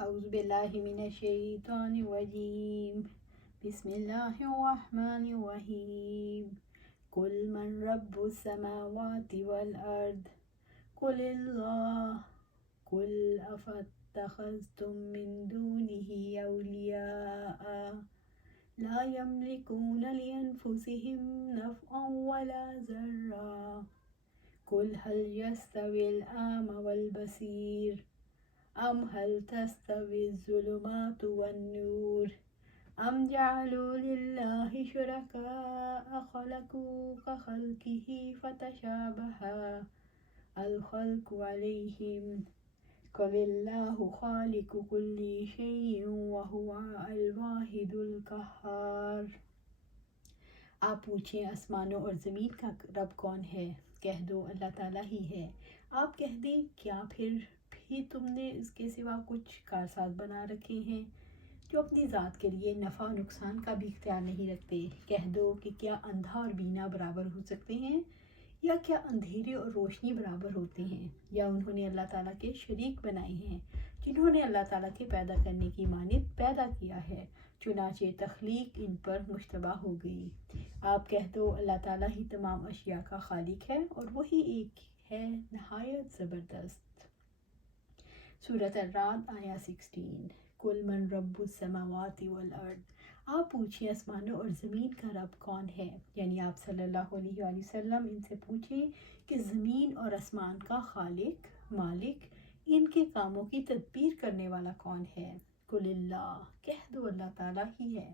أعوذ بالله من الشيطان الرجيم. بسم الله الرحمن الرحيم. قل من رب السماوات والأرض قل الله. قل أفاتخذتم من دونه أولياء لا يملكون لأنفسهم نفعا ولا ضرا. قل هل يستوي الأعمى والبصير أم هل تستوي الظلمات والنور أم جعلوا لله شركاء خلقوا كخلقه فتشابه الخلق عليهم. قل الله خالق كل شيء وهو الواحد القهار. آپ پوچھیں آسمانوں اور زمین کا رب کون ہے؟ کہہ دو اللہ تعالیٰ ہی ہے۔ آپ کہہ دیں کیا پھر بھی تم نے اس کے سوا کچھ کارساز بنا رکھے ہیں جو اپنی ذات کے لیے نفع و نقصان کا بھی اختیار نہیں رکھتے؟ کہہ دو کہ کیا اندھا اور بینا برابر ہو سکتے ہیں، یا کیا اندھیرے اور روشنی برابر ہوتے ہیں؟ یا انہوں نے اللہ تعالیٰ کے شریک بنائے ہیں جنہوں نے اللہ تعالیٰ کے پیدا کرنے کی مانند پیدا کیا ہے، چنانچہ تخلیق ان پر مشتبہ ہو گئی۔ آپ کہہ دو اللہ تعالیٰ ہی تمام اشیاء کا خالق ہے اور وہی ایک ہے نہایت زبردست۔ سورۃ الرعد آیہ 16۔ قل من رب السماوات والارض۔ آپ پوچھیں آسمانوں اور زمین کا رب کون ہے، یعنی آپ صلی اللہ علیہ وآلہ وسلم ان سے پوچھیں کہ زمین اور آسمان کا خالق، مالک، ان کے کاموں کی تدبیر کرنے والا کون ہے؟ قل اللہ، کہہ دو اللہ تعالیٰ ہی ہے۔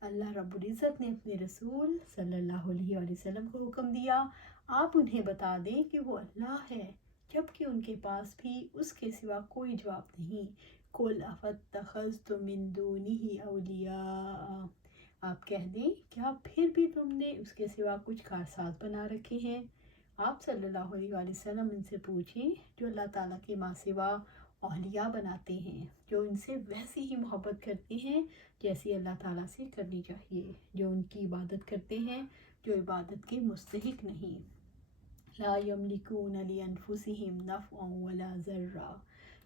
اللہ رب العزت نے اپنے رسول صلی اللہ علیہ وآلہ وسلم کو حکم دیا آپ انہیں بتا دیں کہ وہ اللہ ہے، جبکہ ان کے پاس بھی اس کے سوا کوئی جواب نہیں۔ قل افاتخذتم من دونہ اولیاء۔ آپ کہہ دیں کیا پھر بھی تم نے اس کے سوا کچھ کارساز بنا رکھے ہیں؟ آپ صلی اللہ علیہ وآلہ وسلم ان سے پوچھیں جو اللہ تعالیٰ کے ماں سوا اولیاء بناتے ہیں، جو ان سے ویسی ہی محبت کرتے ہیں جیسی اللہ تعالیٰ سے کرنی چاہیے، جو ان کی عبادت کرتے ہیں جو عبادت کے مستحق نہیں۔ لا یملکون لانفسہم نفعا ولا ضرا،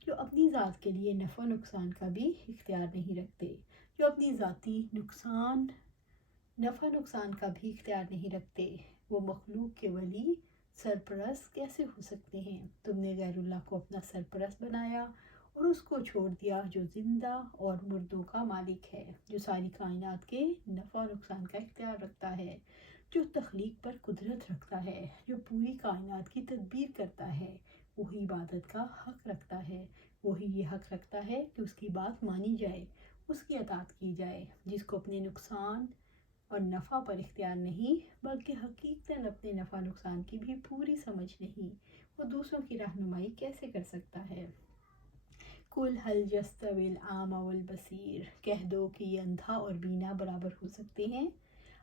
جو اپنی ذات کے لیے نفع و نقصان کا بھی اختیار نہیں رکھتے، جو اپنی ذاتی نفع نقصان کا بھی اختیار نہیں رکھتے۔ وہ مخلوق کے ولی سرپرست کیسے ہو سکتے ہیں؟ تم نے غیر اللہ کو اپنا سرپرست بنایا اور اس کو چھوڑ دیا جو زندہ اور مردوں کا مالک ہے، جو ساری کائنات کے نفع و نقصان کا اختیار رکھتا ہے، جو تخلیق پر قدرت رکھتا ہے، جو پوری کائنات کی تدبیر کرتا ہے۔ وہی عبادت کا حق رکھتا ہے، وہی یہ حق رکھتا ہے کہ اس کی بات مانی جائے، اس کی اطاعت کی جائے، جس کو اپنے نقصان اور نفع پر اختیار نہیں بلکہ حقیقتاً اپنے نفع نقصان کی بھی پوری سمجھ نہیں، وہ دوسروں کی رہنمائی کیسے کر سکتا ہے؟ قل هل يستوي الأعمى والبصير، کہہ دو کہ یہ اندھا اور بینا برابر ہو سکتے ہیں؟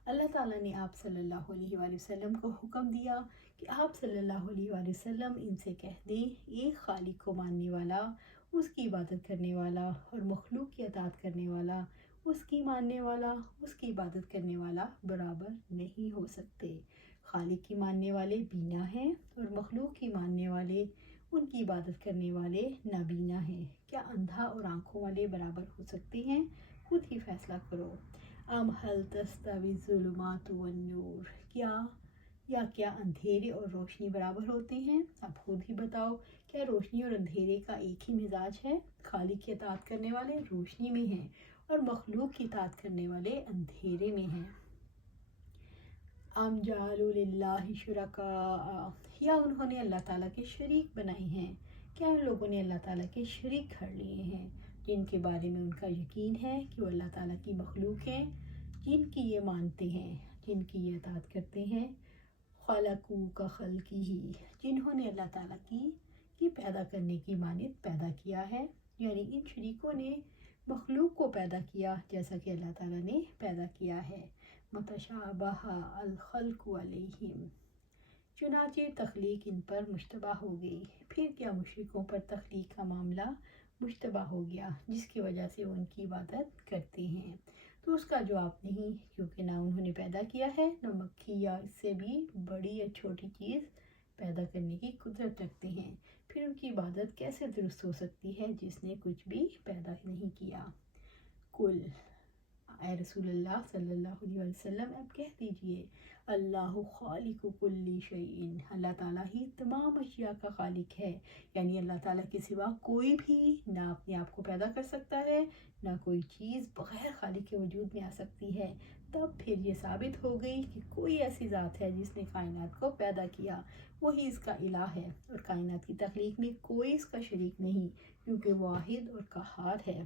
اللہ تعالیٰ نے آپ صلی اللہ علیہ وآلہ وسلم کو حکم دیا کہ آپ صلی اللہ علیہ وآلہ وسلم ان سے کہہ دیں ایک خالق کو ماننے والا، اس کی عبادت کرنے والا اور مخلوق کی اطاعت کرنے والا، اس کی ماننے والا، اس کی عبادت کرنے والا برابر نہیں ہو سکتے۔ خالق کی ماننے والے بینا ہیں اور مخلوق کی ماننے والے، ان کی عبادت کرنے والے نابینا ہیں۔ کیا اندھا اور آنکھوں والے برابر ہو سکتے ہیں؟ خود ہی فیصلہ کرو۔ ام هل تستوی الظلمات والنور، کیا اندھیرے اور روشنی برابر ہوتے ہیں؟ اب خود ہی بتاؤ، کیا روشنی اور اندھیرے کا ایک ہی مزاج ہے؟ خالق کی اطاعت کرنے والے روشنی میں ہیں اور مخلوق کی اطاعت کرنے والے اندھیرے میں ہیں۔ ام جعلوا للہ شرکاء، یا انہوں نے اللہ تعالیٰ کے شریک بنائے ہیں؟ کیا ان لوگوں نے اللہ تعالیٰ کے شریک کر لیے ہیں جن کے بارے میں ان کا یقین ہے کہ وہ اللہ تعالیٰ کی مخلوق ہیں، جن کی یہ مانتے ہیں، جن کی یہ اطاعت کرتے ہیں؟ خلقوا کخلقہ، جنہوں نے اللہ تعالیٰ کی پیدا کرنے کی مانند پیدا کیا ہے، یعنی ان شریکوں نے مخلوق کو پیدا کیا جیسا کہ اللہ تعالیٰ نے پیدا کیا ہے۔ متشابہ الخلق علیہم، چنانچہ تخلیق ان پر مشتبہ ہو گئی۔ پھر کیا مشرکوں پر تخلیق کا معاملہ مشتبہ ہو گیا جس کی وجہ سے وہ ان کی عبادت کرتے ہیں؟ تو اس کا جواب نہیں، کیونکہ نہ انہوں نے پیدا کیا ہے، نہ مکھی یا اس سے بھی بڑی یا چھوٹی چیز پیدا کرنے کی قدرت رکھتے ہیں۔ پھر ان کی عبادت کیسے درست ہو سکتی ہے جس نے کچھ بھی پیدا نہیں کیا؟ کل، اے رسول اللہ صلی اللہ علیہ وسلم اب کہہ دیجئے، اللہ خالق کل شیء، اللہ تعالیٰ ہی تمام اشیاء کا خالق ہے، یعنی اللہ تعالیٰ کے سوا کوئی بھی نہ اپنے آپ کو پیدا کر سکتا ہے، نہ کوئی چیز بغیر خالق کے وجود میں آ سکتی ہے۔ تب پھر یہ ثابت ہو گئی کہ کوئی ایسی ذات ہے جس نے کائنات کو پیدا کیا، وہی اس کا الہ ہے، اور کائنات کی تخلیق میں کوئی اس کا شریک نہیں، کیونکہ واحد اور قہار ہے۔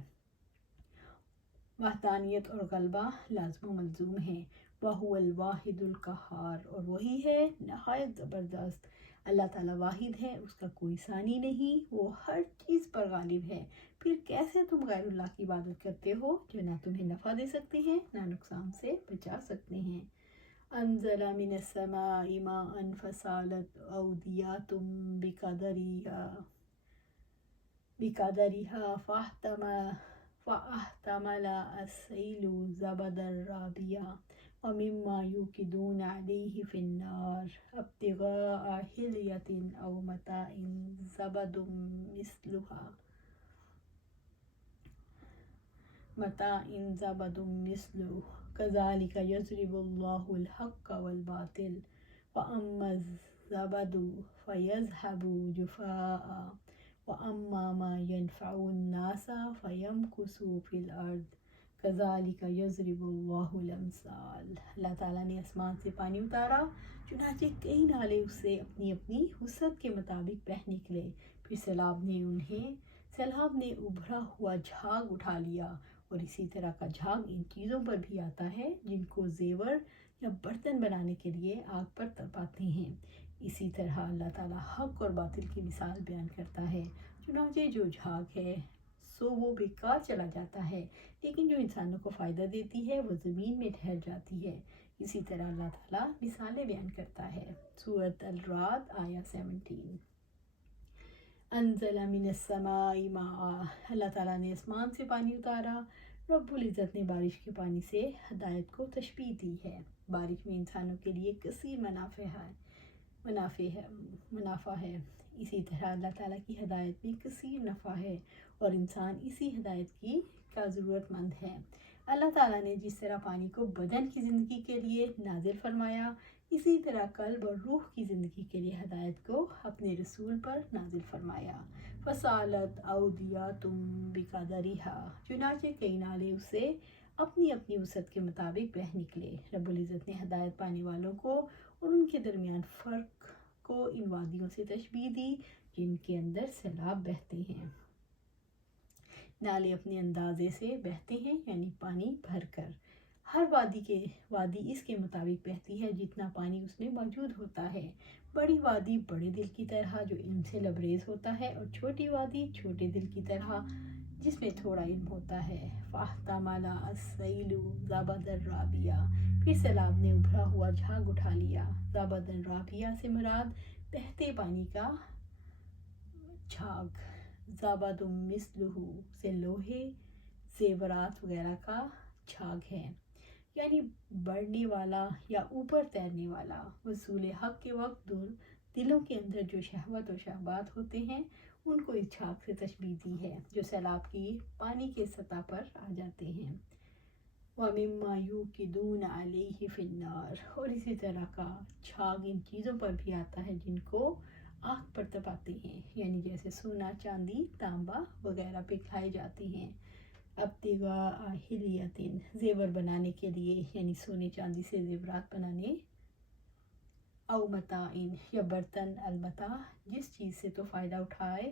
وحدانیت اور غلبہ لازم و ملزوم ہیں۔ وَهُوَ الْوَاحِدُ الْقَهَّارُ، اور وہی ہے نہایت زبردست۔ اللہ تعالیٰ واحد ہے، اس کا کوئی ثانی نہیں، وہ ہر چیز پر غالب ہے۔ پھر کیسے تم غیر اللہ کی عبادت کرتے ہو جو نہ تمہیں نفع دے سکتے ہیں نہ نقصان سے بچا سکتے ہیں؟ انزل من السماء ماء فسالت اودية بقدرها فاحتمل السيل زبدا رابيا ومما يوقدون عليه في النار ابتغاء حلية أو متاع زبد مثله كذلك يضرب الله الحق والباطل وأما الزبد فيذهب جفاء وَأَمَّا مَا يَنْفَعُ النَّاسَ فَيَمْكُثُ فِي الْأَرْضِ كَذَلِكَ يَضْرِبُ اللَّهُ الْأَمْثَالَ۔ اللہ تعالیٰ نے آسمان سے پانی اتارا، چنانچہ کئی نالے اس سے اپنی اپنی وسعت کے مطابق بہہ نکلے، پھر سیلاب نے ابھرا ہوا جھاگ اٹھا لیا، اور اسی طرح کا جھاگ ان چیزوں پر بھی آتا ہے جن کو زیور یا برتن بنانے کے لیے آگ پر تپاتے ہیں۔ اسی طرح اللہ تعالیٰ حق اور باطل کی مثال بیان کرتا ہے، چنانچہ جو جھاگ ہے سو وہ بیکار چلا جاتا ہے، لیکن جو انسانوں کو فائدہ دیتی ہے وہ زمین میں ٹھہر جاتی ہے۔ اسی طرح اللہ تعالیٰ مثالیں بیان کرتا ہے۔ سورۃ الرعد آیہ 17۔ انزل من السماء ماء، اللہ تعالیٰ نے آسمان سے پانی اتارا۔ رب العزت نے بارش کے پانی سے ہدایت کو تشبیہ دی ہے۔ بارش میں انسانوں کے لیے کثیر منافع ہے، اسی طرح اللہ تعالیٰ کی ہدایت میں کثیر نفع ہے، اور انسان اسی ہدایت کا ضرورت مند ہے۔ اللہ تعالیٰ نے جس طرح پانی کو بدن کی زندگی کے لیے نازل فرمایا، اسی طرح قلب اور روح کی زندگی کے لیے ہدایت کو اپنے رسول پر نازل فرمایا۔ فَسَالَتْ أَوْدِيَةٌ بِقَدَرِهَا، چنانچہ کئی نالے اس سے اپنی اپنی وسعت کے مطابق بہہ نکلے۔ رب العزت نے ہدایت پانے والوں کو اور ان کے درمیان فرق کو ان وادیوں سے تشبیہ دی جن کے اندر سیلاب بہتے ہیں۔ نالے اپنے اندازے سے بہتے ہیں، یعنی پانی بھر کر۔ ہر وادی اس کے مطابق بہتی ہے جتنا پانی اس میں موجود ہوتا ہے۔ بڑی وادی بڑے دل کی طرح جو علم سے لبریز ہوتا ہے، اور چھوٹی وادی چھوٹے دل کی طرح جس میں تھوڑا علم ہوتا ہے۔ فَاحْتَمَلَ السَّيْلُ زَبَدًا رَابِيًا، پھر سیلاب نے ابھرا ہوا جھاگ اٹھا لیا۔ زَبَدًا رَابِيًا سے مراد بہتے پانی کا جھاگ، زَبَدٌ مِثْلُهُ سے لوہے زیورات وغیرہ کا جھاگ ہے، یعنی بڑھنے والا یا اوپر تیرنے والا۔ وصول حق کے وقت دلوں کے اندر جو شہوت اور شہوات ہوتے ہیں ان کو اس جھاگ سے تشبیہ دی ہے جو سیلاب کی پانی کے سطح پر آ جاتے ہیں۔ وَمِمَّا يُوقِدُونَ عَلَيْهِ فِي النَّارِ، اور اسی طرح کا جھاگ ان چیزوں پر بھی آتا ہے جن کو آگ پر تپاتے ہیں، یعنی جیسے سونا، چاندی، تانبا وغیرہ پگھلائے جاتے ہیں۔ ابتغاء حلیۃ، زیور بنانے کے لیے، یعنی سونے چاندی سے زیورات بنانے۔ او متاع، یا برتن، المتاع جس چیز سے تو فائدہ اٹھائے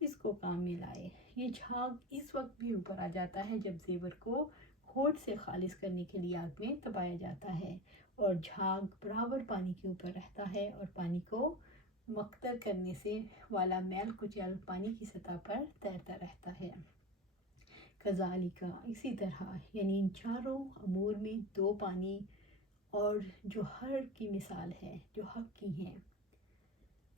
اس کو کام میں لائے۔ یہ جھاگ اس وقت بھی اوپر آ جاتا ہے جب زیور کو کھوٹ سے خالص کرنے کے لیے آگ میں تپایا جاتا ہے، اور جھاگ برابر پانی کے اوپر رہتا ہے، اور پانی کو مقطر کرنے سے والا میل کچیل پانی کی سطح پر تیرتا رہتا ہے۔ کذالک، اسی طرح، یعنی ان چاروں امور میں دو پانی اور جو ہر کی مثال ہے جو حق کی ہیں،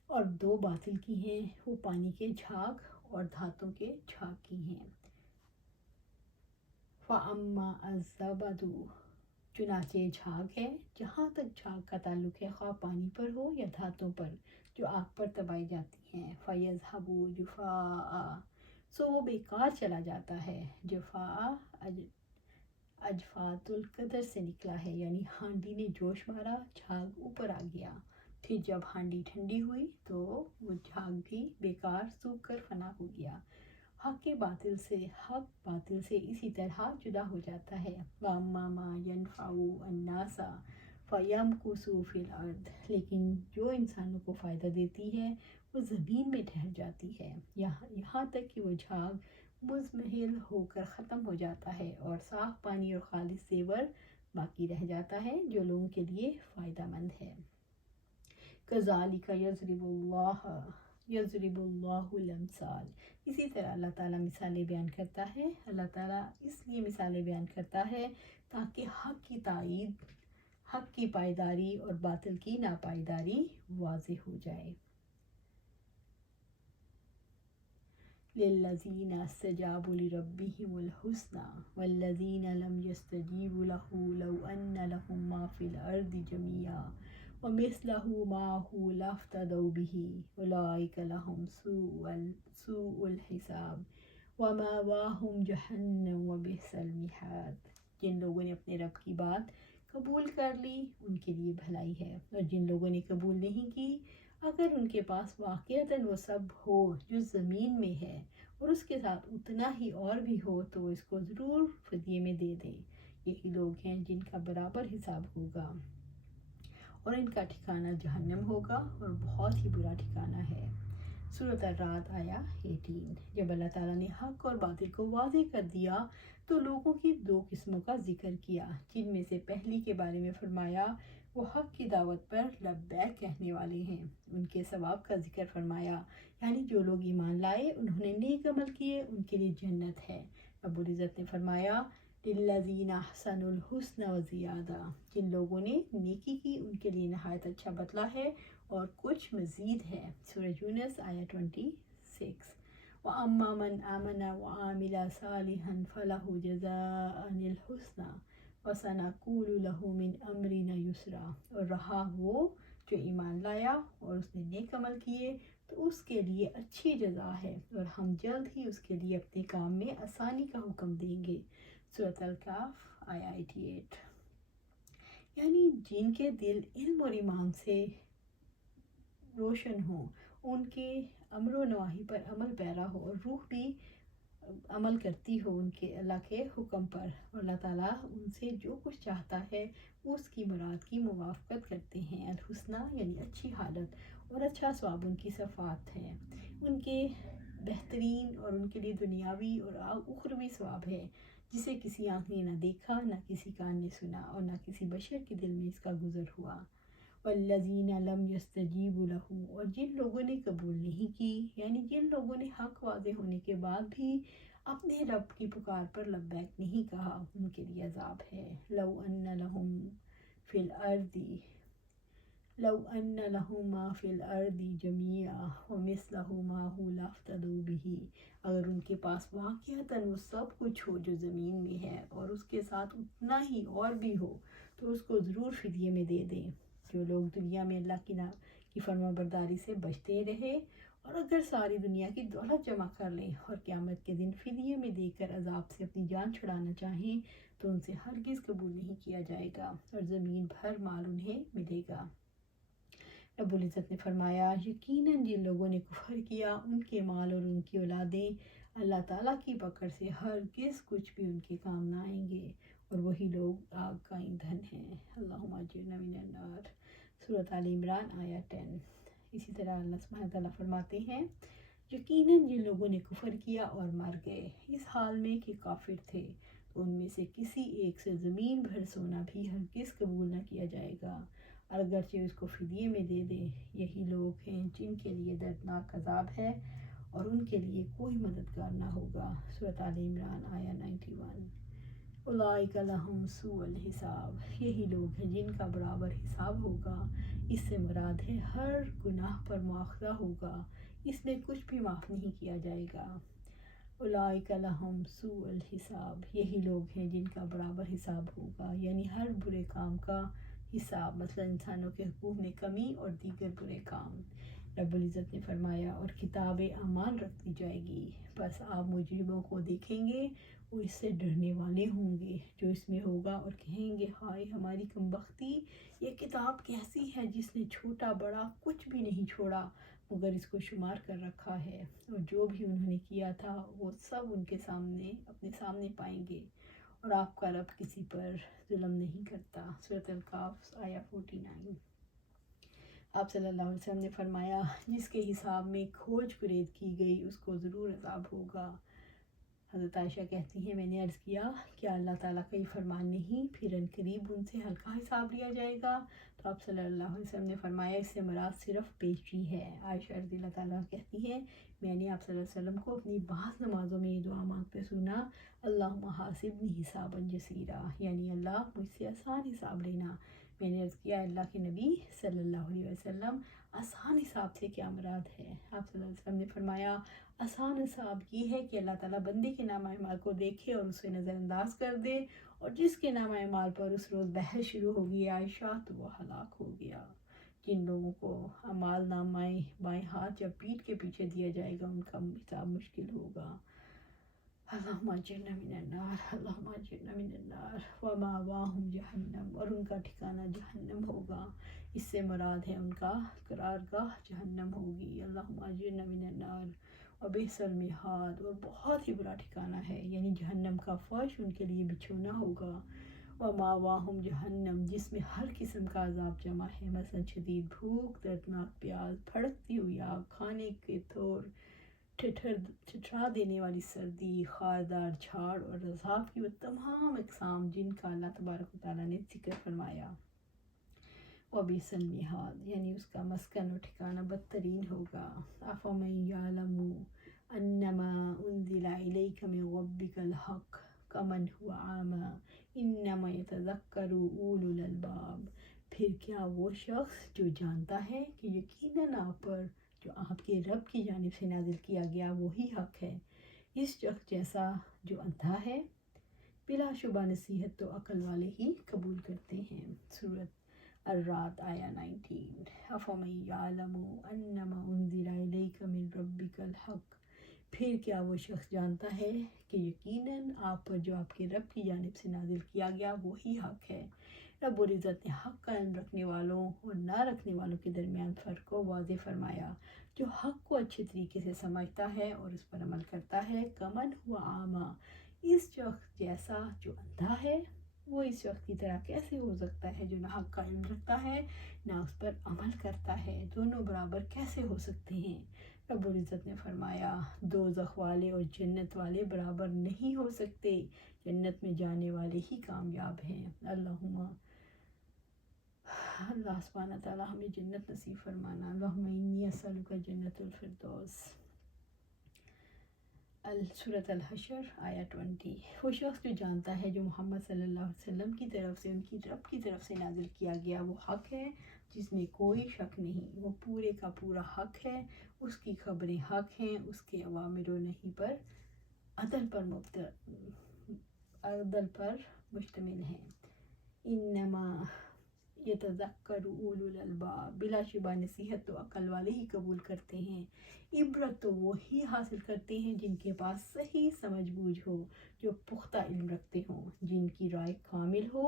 اور دو باطل کی ہیں، وہ پانی کے جھاگ اور دھاتوں کے جھاگ کی ہیں۔ فَأَمَّا الزَّبَدُ، چنانچہ جھاگ ہے، جہاں تک جھاگ کا تعلق ہے، خواہ پانی پر ہو یا دھاتوں پر جو آگ پر دبائی جاتی ہیں، فَيَذْهَبُ جُفَاءً، سو وہ بیکار چلا جاتا ہے۔ جفاء اجفات القدر سے نکلا ہے، یعنی ہانڈی نے جوش مارا، جھاگ اوپر آ گیا، پھر جب ہانڈی ٹھنڈی ہوئی تو وہ جھاگ بھی بیکار سوکھ کر فنا ہو گیا۔ حق باطل سے اسی طرح جدا ہو جاتا ہے۔ وَأَمَّا مَا يَنْفَعُ النَّاسَ فَيَمْكُثُ فِي الْأَرْضِ، لیکن جو انسانوں کو فائدہ دیتی ہے وہ زمین میں ٹھہر جاتی ہے، یہاں تک کہ وہ جھاگ مزمحل ہو کر ختم ہو جاتا ہے اور صاف پانی اور خالص زیور باقی رہ جاتا ہے جو لوگوں کے لیے فائدہ مند ہے۔ كَذَلِكَ يَضْرِبُ اللَّهُ الْأَمْثَالَ، اسی طرح اللہ تعالیٰ مثالیں بیان کرتا ہے۔ اللہ تعالیٰ اس لیے مثالیں بیان کرتا ہے تاکہ حق کی تائید، حق کی پائیداری اور باطل کی ناپائیداری واضح ہو جائے۔ لِلَّذِينَ اسْتَجَابُوا لِرَبِّهِمُ الْحُسْنَىٰ وَالَّذِينَ لَمْ يَسْتَجِيبُوا لَهُ لَوْ أَنَّ لَهُم مَّا فِي الْأَرْضِ جَمِيعًا وَمِثْلَهُ مَعَهُ لَافْتَدَوْا بِهِ أُولَٰئِكَ لَهُمْ سُوءُ الْحِسَابِ وَمَأْوَاهُمْ جَهَنَّمُ وَبِئْسَ الْمِہَادُ۔ جن لوگوں نے اپنے رب کی بات قبول کر لی ان کے لیے بھلائی ہے، اور جن لوگوں نے قبول نہیں کی، اگر ان کے پاس واقعتاً وہ سب ہو جو زمین میں ہے اور اس کے ساتھ اتنا ہی اور بھی ہو تو وہ اس کو ضرور فدیے میں دے دیں۔ یہی لوگ ہیں جن کا برابر حساب ہوگا اور ان کا ٹھکانہ جہنم ہوگا، اور بہت ہی برا ٹھکانہ ہے۔ سورۃ الرعد آیا 18۔ جب اللہ تعالیٰ نے حق اور باطل کو واضح کر دیا تو لوگوں کی دو قسموں کا ذکر کیا، جن میں سے پہلی کے بارے میں فرمایا وہ حق کی دعوت پر لبیک کہنے والے ہیں، ان کے ثواب کا ذکر فرمایا، یعنی جو لوگ ایمان لائے انہوں نے نیک عمل کیے ان کے لیے جنت ہے۔ رب العزت نے فرمایا لِلَّذِينَ أَحْسَنُوا الْحُسْنَىٰ وَزِيَادَةٌ، جن لوگوں نے نیکی کی ان کے لیے نہایت اچھا بدلہ ہے اور کچھ مزید ہے۔ سورہ یونس آیا 26۔ وَأَمَّا مَنْ آمَنَ وَعَمِلَ صَالِحًا فَلَهُ جَزَاءً الْحُسْنَىٰ وَسَنَقُولُ لَهُ مِنْ أَمْرِنَا يُسْرًا، اور رہا وہ جو ایمان لایا اور اس نے نیک عمل کیے تو اس کے لیے اچھی جزا ہے، اور ہم جلد ہی اس کے لیے اپنے کام میں آسانی کا حکم دیں گے۔ سورۃ الکہف آیا 88۔ یعنی جن کے دل علم اور ایمان سے روشن ہوں، ان کے امر و نواہی پر عمل پیرا ہو اور روح بھی عمل کرتی ہو ان کے اللہ کے حکم پر، اور اللہ تعالیٰ ان سے جو کچھ چاہتا ہے اس کی مراد کی موافقت کرتے ہیں۔ الحسنہ یعنی اچھی حالت اور اچھا ثواب ان کی صفات ہیں، ان کے بہترین اور ان کے لیے دنیاوی اور اخروی ثواب ہے جسے کسی آنکھ نے نہ دیکھا، نہ کسی کان نے سنا، اور نہ کسی بشر کے دل میں اس کا گزر ہوا۔ وَالَّذِينَ لَمْ يَسْتَجِيبُوا لَهُ، اور جن لوگوں نے قبول نہیں کی، یعنی جن لوگوں نے حق واضح ہونے کے بعد بھی اپنے رب کی پکار پر لبیک نہیں کہا، ان کے لیے عذاب ہے۔ لَوْ أَنَّ لَهُم مَّا فِي الْأَرْضِ جَمِيعًا وَمِثْلَهُ مَعَهُ لَافْتَدَوْا بِهِ، اگر ان کے پاس واقعتاً وہ سب کچھ ہو جو زمین میں ہے اور اس کے ساتھ اتنا ہی اور بھی ہو تو اس کو ضرور فدیے میں دے دیں۔ جو لوگ دنیا میں اللہ کی فرما برداری سے بچتے رہے اور اگر ساری دنیا کی دولت جمع کر لیں اور قیامت کے دن فدیے میں دے کر عذاب سے اپنی جان چھڑانا چاہیں تو ان سے ہرگز قبول نہیں کیا جائے گا، اور زمین بھر مال انہیں ملے گا۔ رب العزت نے فرمایا یقیناً جن لوگوں نے کفر کیا ان کے مال اور ان کی اولادیں اللہ تعالیٰ کی پکڑ سے ہرگز کچھ بھی ان کے کام نہ آئیں گے، اور وہی لوگ آگ کا ایندھن ہیں۔ اللہم اجرنا من النار۔ سورۃ آل عمران آیا 10۔ اسی طرح اللہ سبحانہ وتعالیٰ فرماتے ہیں یقیناً جن لوگوں نے کفر کیا اور مر گئے اس حال میں کہ کافر تھے تو ان میں سے کسی ایک سے زمین بھر سونا بھی ہرگز قبول نہ کیا جائے گا، اور اگرچہ اس کو فدیے میں دے دیں، یہی لوگ ہیں جن کے لیے دردناک عذاب ہے اور ان کے لیے کوئی مددگار نہ ہوگا۔ سورۃ آل عمران آیا 91۔ اولئک لہم سوء الحساب، یہی لوگ ہیں جن کا برابر حساب ہوگا، اس سے مراد ہے ہر گناہ پر مواخذہ ہوگا، اس میں کچھ بھی معاف نہیں کیا جائے گا۔ اولئک لہم سوء الحساب، یہی لوگ ہیں جن کا برابر حساب ہوگا، یعنی ہر برے کام کا حساب، مثلا انسانوں کے حقوق میں کمی اور دیگر برے کام۔ رب العزت نے فرمایا اور کتاب اعمال رکھ دی جائے گی، بس آپ مجرموں کو دیکھیں گے وہ اس سے ڈرنے والے ہوں گے جو اس میں ہوگا، اور کہیں گے ہائے ہماری کم بختی، یہ کتاب کیسی ہے جس نے چھوٹا بڑا کچھ بھی نہیں چھوڑا مگر اس کو شمار کر رکھا ہے، اور جو بھی انہوں نے کیا تھا وہ سب ان کے سامنے اپنے سامنے پائیں گے، اور آپ کا رب کسی پر ظلم نہیں کرتا۔ سورۃ الکاف آیہ 49۔ آپ صلی اللہ علیہ وسلم نے فرمایا جس کے حساب میں کھوج کرید کی گئی اس کو ضرور عذاب ہوگا۔ حضرت عائشہ کہتی ہیں میں نے عرض کیا کیا اللہ تعالیٰ کا یہ فرمان نہیں، پھر ان قریب ان سے ہلکا حساب لیا جائے گا؟ تو آپ صلی اللہ علیہ وسلم نے فرمایا اس سے مراد صرف پیشی ہے۔ عائشہ رضی اللہ تعالیٰ کہتی ہیں میں نے آپ صلی اللہ علیہ وسلم کو اپنی بعض نمازوں میں یہ دعا مانگتے سنا، اللہم حاسبنی حسابا یسیرا، یعنی اللہ مجھ سے آسان حساب لینا۔ میں نے عرض کیا اللہ کے نبی صلی اللہ علیہ وسلم آسان حساب سے کیا مراد ہے؟ آپ صلی اللہ علیہ وسلم نے فرمایا آسان حساب یہ ہے کہ اللہ تعالیٰ بندے کے نامہ اعمال کو دیکھے اور اسے نظر انداز کر دے، اور جس کے نامہ اعمال پر اس روز بحث شروع ہوگی عائشہ تو وہ ہلاک ہو گیا۔ جن لوگوں کو اعمال نامہ بائیں ہاتھ یا پیٹھ کے پیچھے دیا جائے گا ان کا حساب مشکل ہوگا۔ اللہم اجرنا من النار، اللہم اجرنا من النار ومأواہم جہنم، اور ان کا ٹھکانہ جہنم ہوگا، اس سے مراد ہے ان کا قرارگاہ جہنم ہوگی۔ اللہم اجرنا من النار وبئس المہاد، اور بہت ہی برا ٹھکانہ ہے، یعنی جہنم کا فرش ان کے لیے بچھونا ہوگا۔ ومأواہم جہنم، جس میں ہر قسم کا عذاب جمع ہے، مثلا شدید بھوک، دردناک پیاس، بھڑکتی ہوئی آگ، کھانے کے طور، ٹھٹھا دینے والی سردی، خاردار جھاڑ، اور عذاب کی وہ تمام اقسام جن کا اللہ تبارک و تعالیٰ نے ذکر فرمایا۔ وبئس المہاد، یعنی اس کا مسکن اور ٹھکانہ بدترین ہوگا۔ افمن یعلم انما انزل الیک من ربک الحق کمن هو اعمی انما یتذکر اولو الالباب، پھر کیا وہ شخص جو جانتا ہے کہ یقیناً آپ پر جو آپ کے رب کی جانب سے نازل کیا گیا وہی حق ہے، اس شخص جیسا جو اندھا ہے؟ بلا شبہ نصیحت تو عقل والے ہی قبول کرتے ہیں۔ سورۃ الرعد آیہ 19۔ افمن یعلم انما انزل الیک من ربک الحق، پھر کیا وہ شخص جانتا ہے کہ یقیناً آپ پر جو آپ کے رب کی جانب سے نازل کیا گیا وہی حق ہے۔ رب العزت نے حق کا علم رکھنے والوں اور نہ رکھنے والوں کے درمیان فرق کو واضح فرمایا۔ جو حق کو اچھے طریقے سے سمجھتا ہے اور اس پر عمل کرتا ہے، کمن ہوا اعمیٰ، اس شخص جیسا جو اندھا ہے، وہ اس شخص کی طرح کیسے ہو سکتا ہے جو نہ حق کا علم رکھتا ہے نہ اس پر عمل کرتا ہے، دونوں برابر کیسے ہو سکتے ہیں؟ رب العزت نے فرمایا دوزخ والے اور جنت والے برابر نہیں ہو سکتے، جنت میں جانے والے ہی کامیاب ہیں۔ اللہ سبحانہ تعالیٰ ہمیں جنت نصیب فرمانا۔ اللہم انی اسألک جنت الفردوس۔ سورۃ الحشر آیہ 20۔ وہ شخص جو جانتا ہے جو محمد صلی اللہ علیہ وسلم کی طرف سے ان کی رب کی طرف سے نازل کیا گیا وہ حق ہے جس میں کوئی شک نہیں، وہ پورے کا پورا حق ہے، اس کی خبریں حق ہیں، اس کے اوامر و نہی پر عدل پر مشتمل ہیں۔ انما یتذکر اولو الالباب، بلا شبہ نصیحت تو عقل والے ہی قبول کرتے ہیں، عبرت تو وہی حاصل کرتے ہیں جن کے پاس صحیح سمجھ بوجھ ہو، جو پختہ علم رکھتے ہوں، جن کی رائے کامل ہو،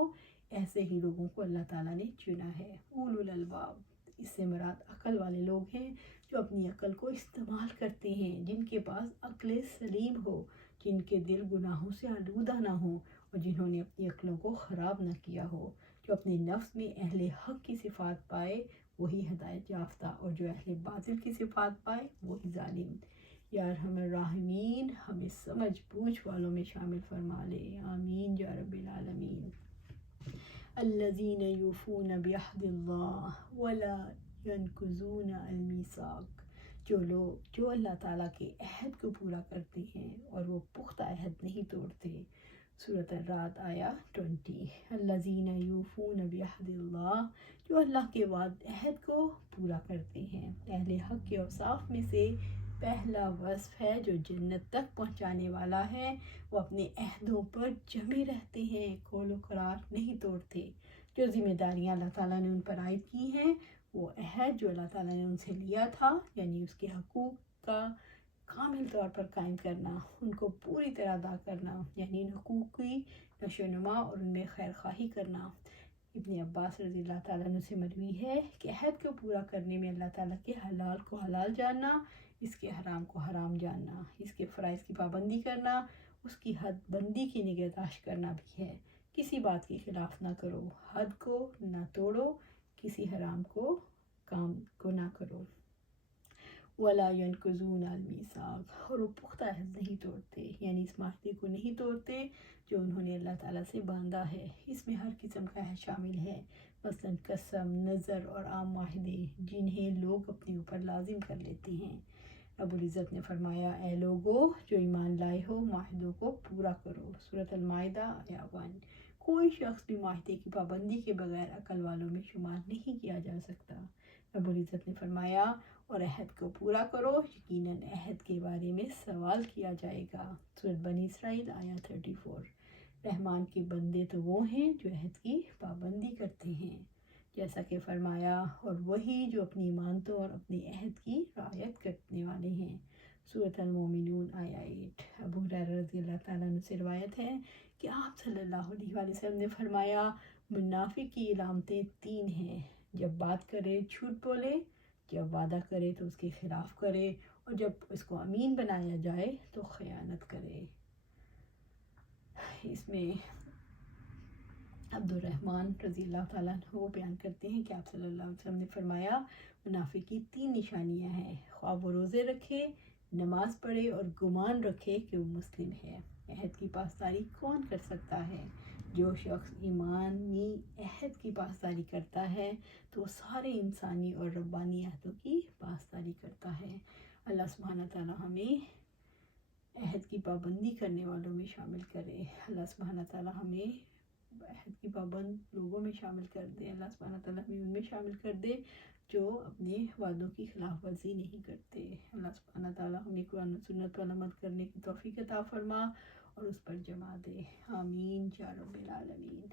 ایسے ہی لوگوں کو اللہ تعالیٰ نے چنا ہے۔ اولو الالباب، اس سے مراد عقل والے لوگ ہیں جو اپنی عقل کو استعمال کرتے ہیں، جن کے پاس عقل سلیم ہو، جن کے دل گناہوں سے آلودہ نہ ہوں، اور جنہوں نے اپنی عقلوں کو خراب نہ کیا ہو۔ جو اپنے نفس میں اہل حق کی صفات پائے وہی ہدایت یافتہ، اور جو اہل باطل کی صفات پائے وہی ظالم۔ یا ارحم الراحمین، ہمیں سمجھ بوجھ والوں میں شامل فرما لے، آمین یا رب العالمین۔ الذین یوفون بعہد اللہ ولا ینقضون المیثاق، جو لوگ جو اللہ تعالیٰ کے عہد کو پورا کرتے ہیں اور وہ پختہ عہد نہیں توڑتے۔ سورۃ الرعد آیہ 20۔ الذین یوفون بعہد اللہ، جو اللہ کے عہد کو پورا کرتے ہیں۔ اہل حق کے اوصاف میں سے پہلا وصف ہے جو جنت تک پہنچانے والا ہے، وہ اپنے عہدوں پر جمے رہتے ہیں، قول و قرار نہیں توڑتے۔ جو ذمہ داریاں اللہ تعالیٰ نے ان پر عائد کی ہیں، وہ عہد جو اللہ تعالیٰ نے ان سے لیا تھا، یعنی اس کے حقوق کا کامل طور پر قائم کرنا، ان کو پوری طرح ادا کرنا، یعنی ان حقوق کی نشو و نما اور ان میں خیر خواہی کرنا۔ ابن عباس رضی اللہ تعالیٰ عنہ سے مروی ہے کہ عہد کو پورا کرنے میں اللہ تعالیٰ کے حلال کو حلال جاننا، اس کے حرام کو حرام جاننا، اس کے فرائض کی پابندی کرنا، اس کی حد بندی کی نگہداشت کرنا بھی ہے۔ کسی بات کے خلاف نہ کرو، حد کو نہ توڑو، کسی حرام کو نہ کرو۔ وَلَا يَنْقُضُونَ الْمِيثَاقَ، اور وہ پختہ عہد نہیں توڑتے، یعنی اس معاہدے کو نہیں توڑتے جو انہوں نے اللہ تعالیٰ سے باندھا ہے۔ اس میں ہر قسم کا عہد شامل ہے، مثلاً قسم، نظر اور عام معاہدے جنہیں لوگ اپنے اوپر لازم کر لیتے ہیں۔ رب العزت نے فرمایا، اے لوگو جو ایمان لائے ہو، معاہدوں کو پورا کرو۔ سورۃ المائدہ آیہ 1۔ کوئی شخص بھی معاہدے کی پابندی کے بغیر عقل والوں میں شمار نہیں کیا جا سکتا۔ رب العزت نے فرمایا، اور عہد کو پورا کرو، یقیناً عہد کے بارے میں سوال کیا جائے گا۔ سورۃ بنی اسرائیل آیہ 34۔ رحمان کے بندے تو وہ ہیں جو عہد کی پابندی کرتے ہیں، جیسا کہ فرمایا، اور وہی جو اپنی امانتوں اور اپنے عہد کی رعایت کرنے والے ہیں۔ سورۃ المومنون آیہ 8۔ ابو ہریرہ رضی اللہ تعالیٰ عنہ سے روایت ہے کہ آپ صلی اللہ علیہ وآلہ وسلم نے فرمایا، منافق کی علامتیں 3 ہیں: جب بات کرے جھوٹ بولے، جب وعدہ کرے تو اس کے خلاف کرے، اور جب اس کو امین بنایا جائے تو خیانت کرے۔ اس میں عبد الرحمن رضی اللہ تعالیٰ عنہ وہ بیان کرتے ہیں کہ آپ صلی اللہ علیہ وسلم نے فرمایا، منافق کی 3 نشانیاں ہیں: خواہ وہ روزے رکھے، نماز پڑھے اور گمان رکھے کہ وہ مسلم ہے۔ عہد کی پاسداری کون کر سکتا ہے؟ جو شخص ایمانی عہد کی پاسداری کرتا ہے تو وہ سارے انسانی اور ربانی عہدوں کی پاسداری کرتا ہے۔ اللہ سبحانہ تعالیٰ ہمیں عہد کی پابندی کرنے والوں میں شامل کرے۔ اللہ سبحانہ تعالیٰ ہمیں عہد کی پابند لوگوں میں شامل کر دے۔ اللہ سبحانہ تعالیٰ ہمیں ان میں شامل کر دے جو اپنے وعدوں کی خلاف ورزی نہیں کرتے۔ اللہ سبحانہ تعالیٰ ہمیں قرآن و سنت پر عمل کرنے کی توفیق عطا فرما اور اس پر جما دے۔ آمین یا رب العالمین۔